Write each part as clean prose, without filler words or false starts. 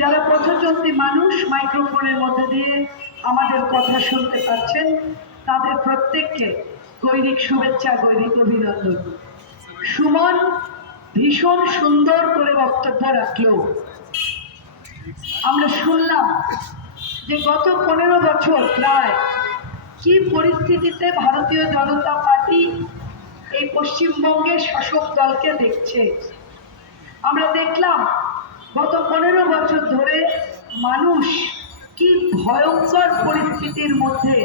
যারা পথচলতি মানুষ মাইক্রোফোনের মধ্যে দিয়ে আমাদের কথা শুনতে পাচ্ছেন, তাদের প্রত্যেককে গৈরিক শুভেচ্ছা, গৈরিক অভিনন্দন। সুমন ভীষণ সুন্দর করে বক্তব্য রাখলো। আমরা শুনলাম যে গত 15 বছর প্রায় কি পরিস্থিতিতে ভারতীয় জনতা পার্টি এই পশ্চিমবঙ্গের শাসক দলকে দেখছে। আমরা দেখলাম গত 15 বছর ধরে মানুষ কি ভয়ঙ্কর পরিস্থিতির মধ্যে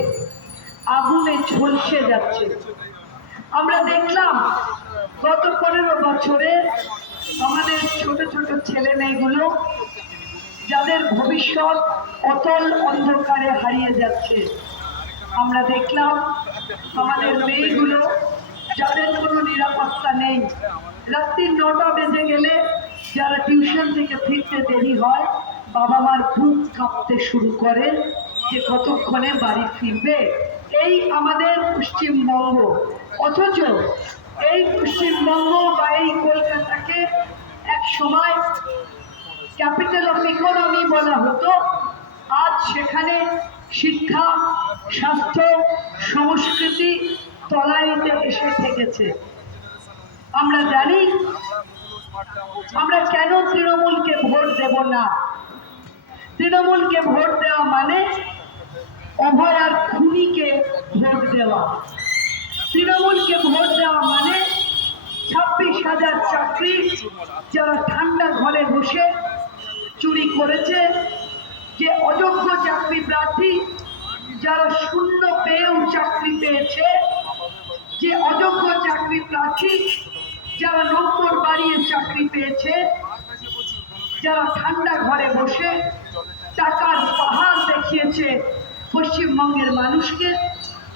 আগুনে ঝলসে যাচ্ছে। আমরা দেখলাম গত 15 বছরে আমাদের ছোট ছোট ছেলে মেয়েগুলো যাদের ভবিষ্যৎ অতল অন্ধকারে হারিয়ে যাচ্ছে। আমরা দেখলাম আমাদের মেয়েগুলো যাদের কোনো নিরাপত্তা নেই, রাত্রি 9টা বেজে গেলে যারা টিউশন থেকে ফিরতে দেরি হয়, বাবা মার বুক কাঁপতে শুরু করে যে কতক্ষণে বাড়ি ফিরবে। এই আমাদের পশ্চিমবঙ্গ। অথচ এই পশ্চিমবঙ্গ বা এই কলকাতাকে এক সময় ক্যাপিটাল অফ ইকোনমি বলা হতো। আজ সেখানে শিক্ষা, স্বাস্থ্য, সংস্কৃতি তলানিতে এসে থেকেছে। আমরা জানি আমরা কেন তৃণমূলকে ভোট দেব না। তৃণমূলকে ভোট দেওয়া মানে অভয় আর খুনিকে ভোট দেওয়া। তৃণমূলকে ভোট দেওয়া মানে 26,000 চাকরি যারা ঠান্ডা ঘরে বসে চুরি করেছে, যে অযোগ্য চাকরি প্রার্থী যারা শূন্য পেয়েও চাকরি পেয়েছে, যে অযোগ্য চাকরি প্রার্থী যারা নম্বর বাড়িয়ে চাকরি পেয়েছে, যারা ঠান্ডা ঘরে বসে টাকার পাহাড় দেখিয়েছে পশ্চিমবঙ্গের মানুষকে।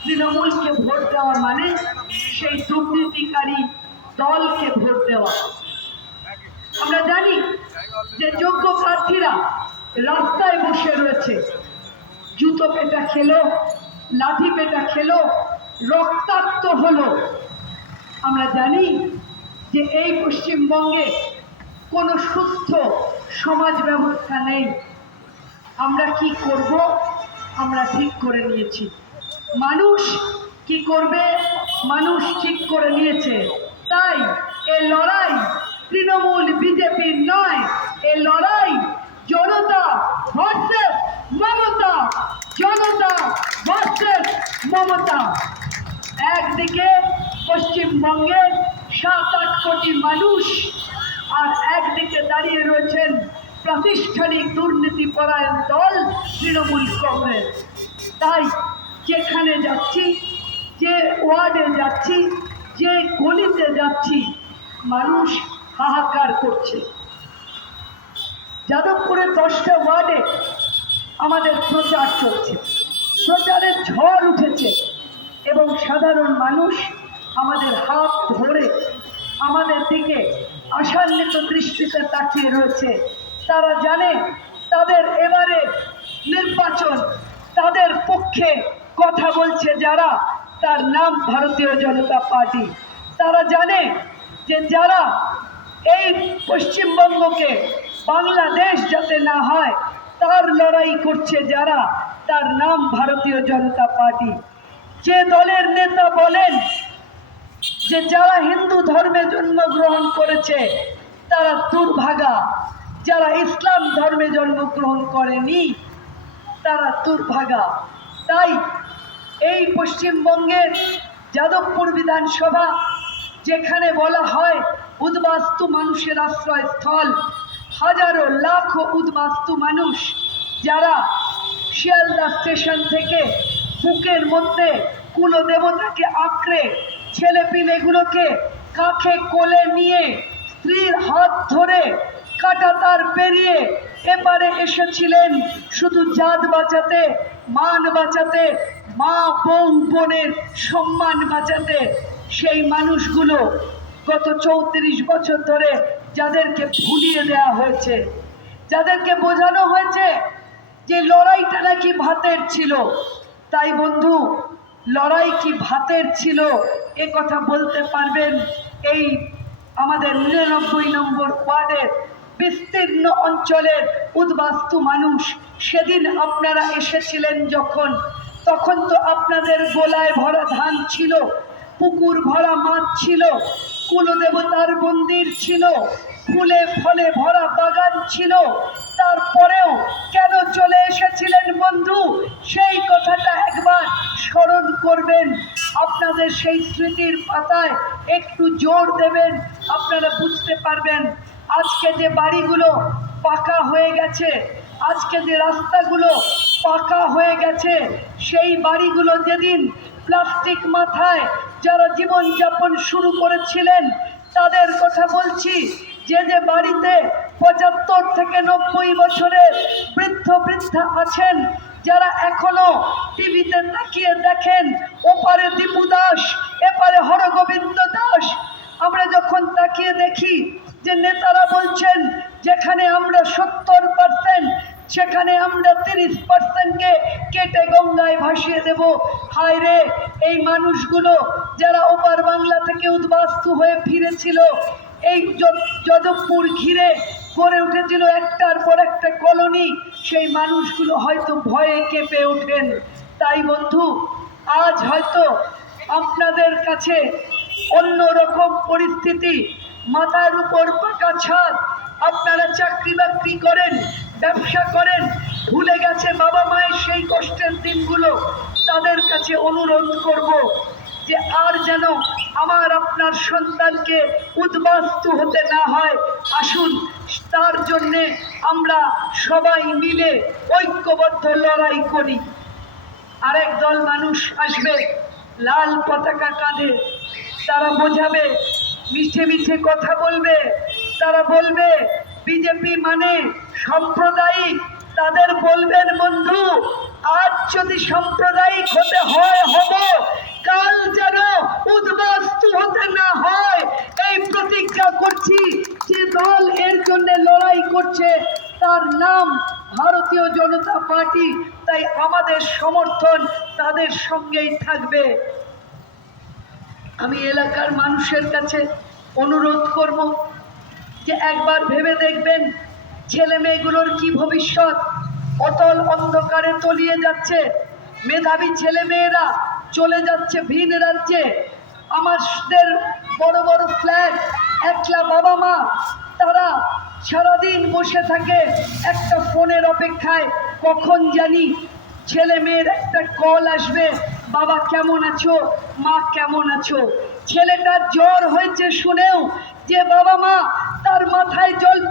তৃণমূলকে ভোট দেওয়া মানে সেই দুর্নীতিকারী দলকে ভোট দেওয়া। আমরা জানি যে যোগ্য প্রার্থীরা রাস্তায় বসে রয়েছে, জুতো পেটা খেলো, লাঠি পেটা খেলো, রক্তাক্ত হলো। আমরা জানি যে এই পশ্চিমবঙ্গে কোনো সুস্থ সমাজ ব্যবস্থা নেই। আমরা কি করব আমরা ঠিক করে নিয়েছি। মানুষ কি করবে মানুষ ঠিক করে নিয়েছে। তাই এই লড়াই তৃণমূল বিজেপির নয়, এই লড়াই জনতা ভার্সেস মমতা, জনতা ভার্সেস মমতা। একদিকে পশ্চিমবঙ্গের 7-8 কোটি মানুষ, আর একদিকে দাঁড়িয়ে রয়েছেন প্রাতিষ্ঠানিক দুর্নীতি পরায়ণ দল তৃণমূল কংগ্রেস। তাই যেখানে যাচ্ছি, যে ওয়ার্ডে যাচ্ছি, যে গলিতে যাচ্ছি, মানুষ হাহাকার করছে। যাদবপুরের 10টা ওয়ার্ডে আমাদের প্রচার চলছে, প্রচারের ঝড় উঠেছে এবং সাধারণ মানুষ আমাদের হাত ধরে আমাদের দিকে আশান্বিত দৃষ্টিতে তাকিয়ে রয়েছে। তারা জানে তাদের এবারে নির্বাচন, তাদের পক্ষে কথা বলছে যারা, তার নাম ভারতীয় জনতা পার্টি। তারা জানে যে যারা এই পশ্চিমবঙ্গকে বাংলাদেশ যাতে না হয় তার লড়াই করছে যারা, তার নাম ভারতীয় জনতা পার্টি। যে দলের নেতা বলেন যে যারা হিন্দু ধর্মে জন্মগ্রহণ করেছে তারা দুর্ভাগা, যারা ইসলাম ধর্মে জন্মগ্রহণ করেনি তারা দুর্ভাগা। তাই এই পশ্চিমবঙ্গের যাদবপুর বিধানসভা, যেখানে বলা হয় উদ্বাস্তু মানুষের আশ্রয়স্থল, হাজারো লাখো উদ্বাস্তু মানুষ যারা শিয়ালদা স্টেশন থেকে বুকের মধ্যে কুলদেবতাকে আঁকড়ে, ছেলেপিলেগুলোকে কাঁখে কোলে নিয়ে, স্ত্রীর হাত ধরে কাঁটাতার পেরিয়ে এবারে এসেছিলেন শুধু জাত বাঁচাতে, মান বাঁচাতে, মা বউ বোনের সম্মান বাঁচাতে। সেই মানুষগুলো গত 34 বছর ধরে যাদেরকে ভুলিয়ে দেওয়া হয়েছে, যাদেরকে বোঝানো হয়েছে যে লড়াইটা নাকি ভাতের ছিল। তাই বন্ধু, লড়াই কি ভাতের ছিল এ কথা বলতে পারবেন এই আমাদের 99 নম্বর ওয়ার্ডের বিস্তীর্ণ অঞ্চলের উদ্বাস্তু মানুষ। সেদিন আপনারা এসেছিলেন যখন, তখন তো আপনাদের গোলায় ভরা ধান ছিল, পুকুর ভরা মাছ ছিল, কুলদেবতার মন্দির ছিল, ফুলে ফলে ভরা বাগান ছিল। তারপরেও কেন চলে এসেছিলেন বন্ধু, সেই কথাটা একবার স্মরণ করবেন। আপনাদের সেই স্মৃতির পাতায় একটু জোর দেবেন, আপনারা বুঝতে পারবেন। আজকে যে বাড়িগুলো পাকা হয়ে গেছে, আজকে যে রাস্তাগুলো পাকা হয়ে গেছে, সেই বাড়িগুলো যেদিন প্লাস্টিক মাথায় যারা জীবনযাপন শুরু করেছিলেন তাদের কথা বলছি। যে যে বাড়িতে 75 থেকে 90 বছরের বৃদ্ধ বৃদ্ধা আছেন, যারা এখনো টিভিতে তাকিয়ে দেখেন ওপারে দীপু দাস, এপারে হরগোবিন্দ দাস। আমরা যখন তাকিয়ে দেখি যে নেতারা বলছেন যেখানে আমরা 70%, সেখানে আমরা 30%কে কেটে গঙ্গায় ভাসিয়ে দেব। হায় রে, এই মানুষগুলো যারা ওপার বাংলা থেকে উদ্বাস্তু হয়ে ফিরেছিল, এই যাদবপুর ঘিরে গড়ে উঠেছিল একটার পর একটা কলোনি, সেই মানুষগুলো হয়তো ভয়ে কেঁপে ওঠেন। তাই বন্ধু, আজ হয়তো আপনাদের কাছে অন্যরকম পরিস্থিতি, মাথার উপর পাকা ছাদ, আপনারা চাকরি বাকরি করেন, ব্যবসা করেন, ভুলে গেছে বাবা মায়ের সেই কষ্টের দিনগুলো। তাদের কাছে অনুরোধ করব যে আর যেন আমার আপনার সন্তানকে উদ্বাস্তু হতে না হয়। আসুন তার জন্যে আমরা সবাই মিলে ঐক্যবদ্ধ লড়াই করি। আরেক দল মানুষ আসবে লাল পতাকা কাঁধে, তারা বোঝাবে, মিঠে মিঠে কথা বলবে, তারা বলবে বিজেপি মানে সাম্প্রদায়িক। তাদের বলবেন বন্ধু, আজ যদি সাম্প্রদায়িক হতে হয় হব, কাল যেন উদ্বাস্তু হতে না হয় এই প্রতিজ্ঞা করছি। যে দল এর জন্য লড়াই করছে তার নাম ভারতীয় জনতা পার্টি, তাই আমাদের সমর্থন তাদের সঙ্গেই থাকবে। আমি এলাকার মানুষের কাছে অনুরোধ করব যে একবার ভেবে দেখবেন ছেলে মেয়েগুলোর কি ভবিষ্যৎ। অতল অন্ধকারে তলিয়ে যাচ্ছে, মেধাবী ছেলে মেয়েরা চলে যাচ্ছে ভিন রাজ্যে। আমাদের বড় বড় ফ্ল্যাট, একলা বাবা মা, তারা সারাদিন বসে থাকে একটা ফোনের অপেক্ষায়, কখন জানি ছেলে মেয়ের একটা কল আসবে, বাবা কেমন আছো, মা কেমন আছো। ছেলেটার জ্বর হয়েছে শুনেও যে বাবা মা তার মাথায় জল